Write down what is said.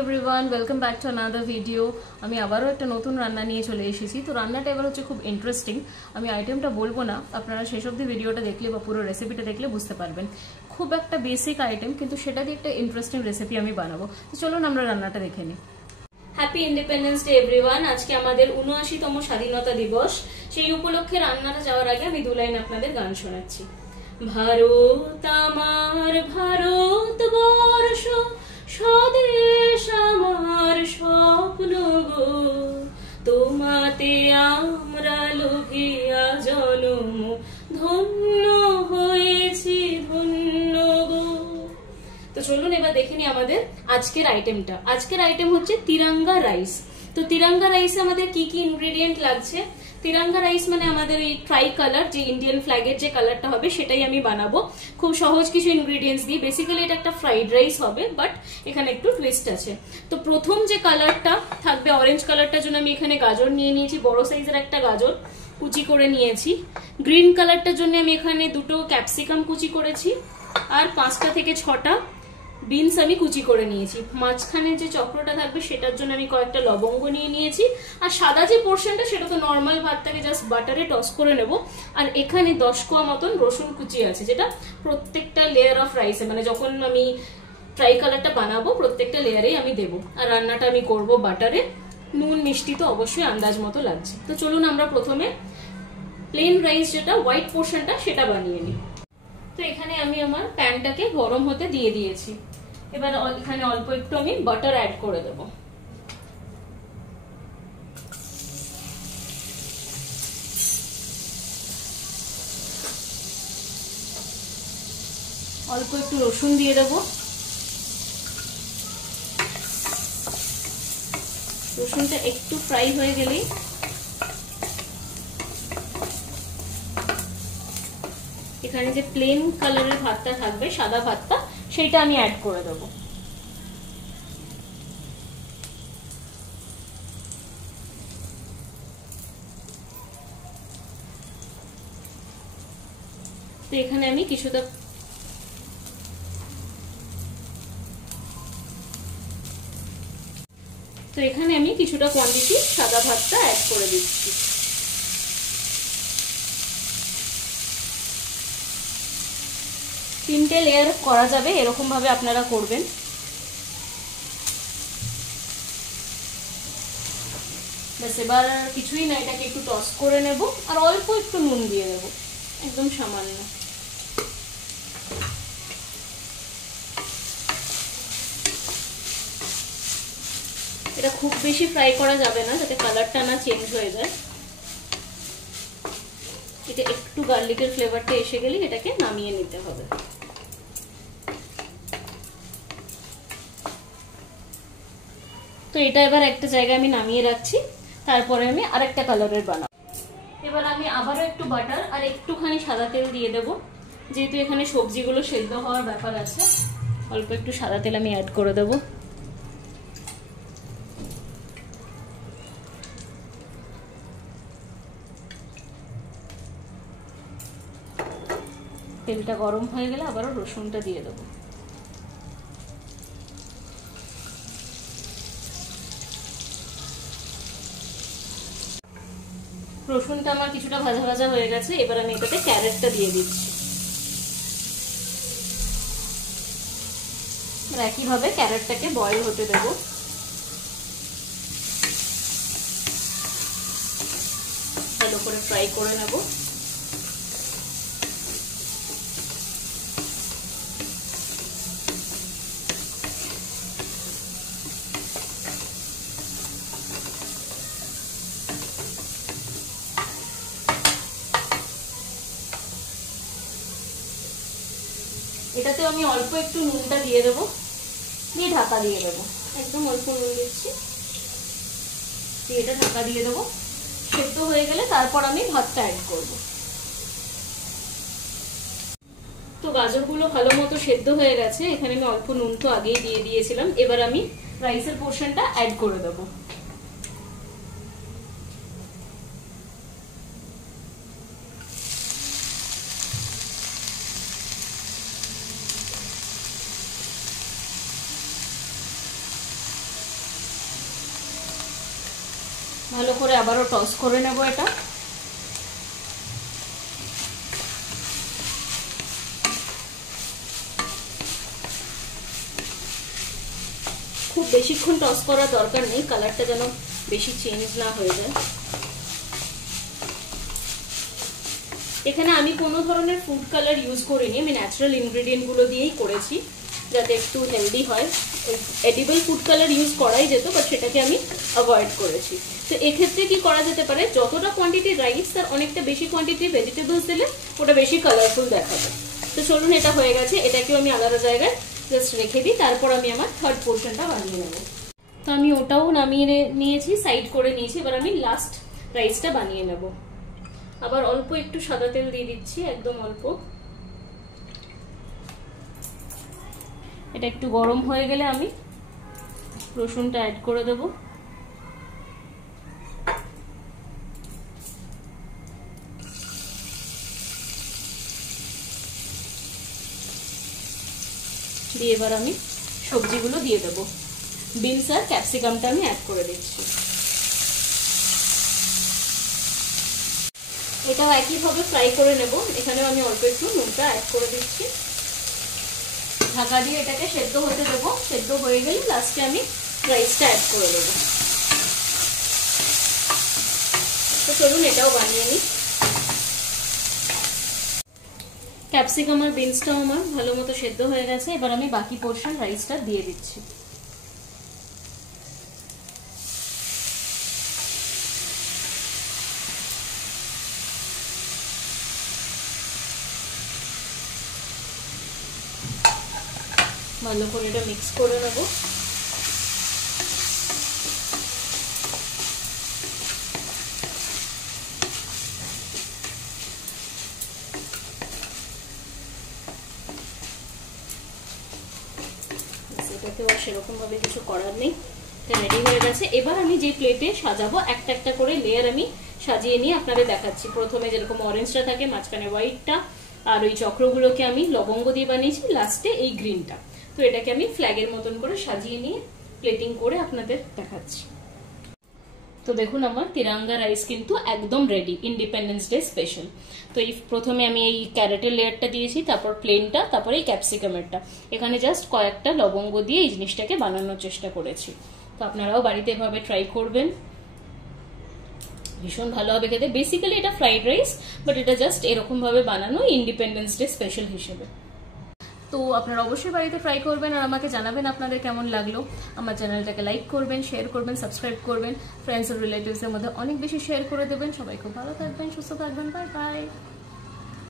Everyone welcome back to another video. আমি আবারও একটা নতুন রান্না নিয়ে চলে এসেছি। তো রান্নাটা এবার হচ্ছে খুব ইন্টারেস্টিং। আমি আইটেমটা বলবো না, আপনারা শেষ অবধি ভিডিওটা দেখলে বা পুরো রেসিপিটা দেখলে বুঝতে পারবেন। খুব একটা বেসিক আইটেম, কিন্তু সেটা দিয়ে একটা ইন্টারেস্টিং রেসিপি আমি বানাবো। তো চলুন আমরা রান্নাটা দেখে নিই। Happy independence day everyone. আজকে আমাদের ৭৯তম স্বাধীনতা দিবস। সেই উপলক্ষে রান্নাটা যাওয়ার আগে আমি 2 লাইন আপনাদের গান শোনাচ্ছি। ভারত আমার ভারতবর্ষ, স্বদেশ আমার স্বপ্ন গো, তোমাতে আমরা লোভিয়া জনম, ধন্য হয়েছি ধন্য গো। তো চলুন এবার দেখে নি আমাদের আজকের আইটেমটা। আজকের আইটেম হচ্ছে তিরঙ্গা রাইস। তো তিরঙ্গা রাইসে আমাদের কি কি ইনগ্রেডিয়েন্ট লাগছে? তিরঙ্গা রাইস মানে আমাদের এই ট্রাই কালার, যে ইন্ডিয়ান ফ্ল্যাগের যে কালারটা হবে সেটাই আমি বানাবো খুব সহজ কিছু ইনগ্রেডিয়েন্টস দিয়ে। বেসিক্যালি এটা একটা ফ্রাইড রাইস হবে, বাট এখানে একটু টুইস্ট আছে। তো প্রথম যে কালারটা থাকবে অরেঞ্জ কালারটার জন্য আমি এখানে গাজর নিয়ে নিয়েছি, বড় সাইজের একটা গাজর কুচি করে নিয়েছি। গ্রিন কালারটার জন্য আমি এখানে 2টো ক্যাপসিকাম কুচি করেছি, আর 5টা থেকে 6টা বিনস আমি কুচি করে নিয়েছি। মাঝখানে যে চক্রটা থাকবে সেটার জন্য আমি কয়েকটা লবঙ্গ নিয়ে নিয়েছি। আর সাদা যে পোর্শনটা সেটা তো নর্মাল ভাতটাকে জাস্ট বাটারে টস করে নেব। আর এখানে 10 কোয়া মতন রসুন কুচি আছে, যেটা প্রত্যেকটা লেয়ার অফ রাইসে, মানে যখন আমি ট্রাই কালারটা বানাবো প্রত্যেকটা লেয়ারেই আমি দেবো। আর রান্নাটা আমি করব বাটারে। নুন মিষ্টি তো অবশ্যই আন্দাজ মতো লাগছে। তো চলুন আমরা প্রথমে প্লেন রাইস যেটা হোয়াইট পোর্শনটা সেটা বানিয়ে নিই। তো এখানে আমি আমার প্যানটাকে গরম হতে দিয়ে দিয়েছি। এবার এখানে অল্প একটু আমি বাটার অ্যাড করে দেব। অল্প একটু রসুন দিয়ে দেব। রসুনটা একটু ফ্রাই হয়ে গেলেই এখানে যে প্লেন কালারের ভাতটা থাকবে, সাদা ভাতটা, সেটা আমি অ্যাড করে দেব। তো এখানে আমি কিছুটা কোয়ান্টিটি সাদা ভাতটা অ্যাড করে দিচ্ছি। তিনটে লেয়ার করা যাবে, এরকম ভাবে আপনারা করবেন। ব্যাস, এবার কিছুই না, এটাকে একটু টস করে নেব। আর অল্প একটু নুন দিয়ে দেব, একদম সামান্য। এটা খুব বেশি ফ্রাই করা যাবে না, যাতে কালারটা না চেঞ্জ হয়ে যায়। এটা একটু গার্লিকের ফ্লেভারটা এসে গেলে এটাকে নামিয়ে নিতে হবে। তো এটা এবার একটা জায়গায় আমি নামিয়ে রাখছি। তারপরে আমি আরেকটা কালারের বানাবো। এবার আমি আবারও একটু বাটার আর একটুখানি সাদা তেল দিয়ে দেব। যেহেতু এখানে সবজিগুলো সেদ্ধ হওয়ার ব্যাপার আছে, অল্প একটু সাদা তেল আমি অ্যাড করে দেব। তেলটা গরম হয়ে গেলে আবারও রসুনটা দিয়ে দেবো। রসুনটা আমার কিছুটা ভাজা ভাজা হয়ে গেছে। এবার আমি এটাতে ক্যারেটটা দিয়ে দিচ্ছি। একইভাবে ক্যারেটটাকে বয়েল হতে দেব। ভালো করে ফ্রাই করে নেব। এটাতে আমি অল্প একটু নুনটা দিয়ে দেবো, দিয়ে ঢাকা দিয়ে দেবো। একদম অল্প নুন দিচ্ছি, দিয়ে এটা ঢাকা দিয়ে দেবো। সেদ্ধ হয়ে গেলে তারপর আমি ভাতটা অ্যাড করব। তো গাজরগুলো ভালো মতো সেদ্ধ হয়ে গেছে। এখানে আমি অল্প নুন তো আগেই দিয়ে দিয়েছিলাম। এবার আমি রাইসের পোর্শনটা অ্যাড করে দেবো। ভালো করে আবারও টস করে নেব। এটা খুব বেশিক্ষণ টস করার দরকার নেই, কালারটা যেন বেশি চেঞ্জ না হয়ে যায়। এখানে আমি কোনো ধরনের ফুড কালার ইউজ করিনি, আমি ন্যাচারাল ইনগ্রেডিয়েন্টগুলো দিয়েই করেছি যাতে একটু হেলদি হয়। এডিবল ফুড কালার ইউজ করাই যেত, বাট সেটাকে আমি অ্যাভয়েড করেছি। তো এক্ষেত্রে কি করা যেতে পারে, যতটা কোয়ান্টিটির রাইস তার অনেকটা বেশি কোয়ান্টিটির ভেজিটেবলস দিলে ওটা বেশি কালারফুল দেখাবে। তো চলুন, এটা হয়ে গেছে, এটাকেও আমি আলাদা জায়গায় জাস্ট রেখে দিই, তারপর আমি আমার থার্ড পোর্শনটা বানিয়ে নেব। তো আমি ওটাও নামিয়ে নিয়েছি, সাইড করে নিয়েছি। এবার আমি লাস্ট রাইসটা বানিয়ে নেব। আবার অল্প একটু সাদা তেল দিয়ে দিচ্ছি, একদম অল্প। এটা একটু গরম হয়ে গেলে আমি রসুনটা অ্যাড করে দেব। দিয়ে এবার আমি সবজিগুলো দিয়ে দেবো। বিনস আর ক্যাপসিকামটা আমি অ্যাড করে দিচ্ছি। এটাও একইভাবে ফ্রাই করে নেব। এখানেও আমি অল্প একটু নুনটা অ্যাড করে দিচ্ছি। ঢাকা দিয়ে এটাকে সেদ্ধ হতে দেবো। সেদ্ধ হয়ে গেলে লাস্টে আমি রাইসটা অ্যাড করে দেবো। তো চলুন এটাও বানিয়ে নিই। ক্যাপসিকাম আর বিনসটাও আমার ভালো মতো সেদ্ধ হয়ে গেছে। এবার আমি বাকি পোর্শন রাইসটা দিয়ে দিচ্ছি। ভালো করে এটা মিক্স করে নেব। এটাতেও সেরকম ভাবে কিছু করার নেই, এটা রেডি হয়ে গেছে। এবার আমি যে প্লেটে সাজাবো একটা একটা করে লেয়ার আমি সাজিয়ে নিয়ে আপনাদের দেখাচ্ছি। প্রথমে যেরকম অরেঞ্জটা থাকে, মাঝখানে হোয়াইটটা, আর ওই চক্রগুলোকে আমি লবঙ্গ দিয়ে বানিয়েছি, লাস্টে এই গ্রিনটা। তো এটাকে আমি ফ্ল্যাগের মতন করে সাজিয়ে নিয়ে প্লেটিং করে আপনাদের দেখাচ্ছি। তো দেখুন আমার তিরঙ্গা রাইস কিন্তু একদম রেডি, ইন্ডিপেন্ডেন্স ডে স্পেশাল। তো এই প্রথমে আমি এই ক্যারেটের লেয়ারটা দিয়েছি, তারপর প্লেনটা, তারপর এই ক্যাপসিকামেরটা। এখানে জাস্ট কয়েকটা লবঙ্গ দিয়ে এই জিনিসটাকে বানানোর চেষ্টা করেছি। তো আপনারাও বাড়িতে এভাবে ট্রাই করবেন, ভীষণ ভালো হবে খেতে। বেসিক্যালি এটা ফ্রাইড রাইস, বাট এটা জাস্ট এরকম ভাবে বানানো ইন্ডিপেন্ডেন্স ডে স্পেশাল হিসেবে। তো আপনারা অবশ্যই বাড়িতে ট্রাই করবেন আর আমাকে জানাবেন আপনাদের কেমন লাগলো। আমার চ্যানেলটাকে লাইক করবেন, শেয়ার করবেন, সাবস্ক্রাইব করবেন, ফ্রেন্ডস আর রিলেটিভসের মধ্যে অনেক বেশি শেয়ার করে দেবেন। সবাই খুব ভালো থাকবেন, সুস্থ থাকবেন। Bye bye.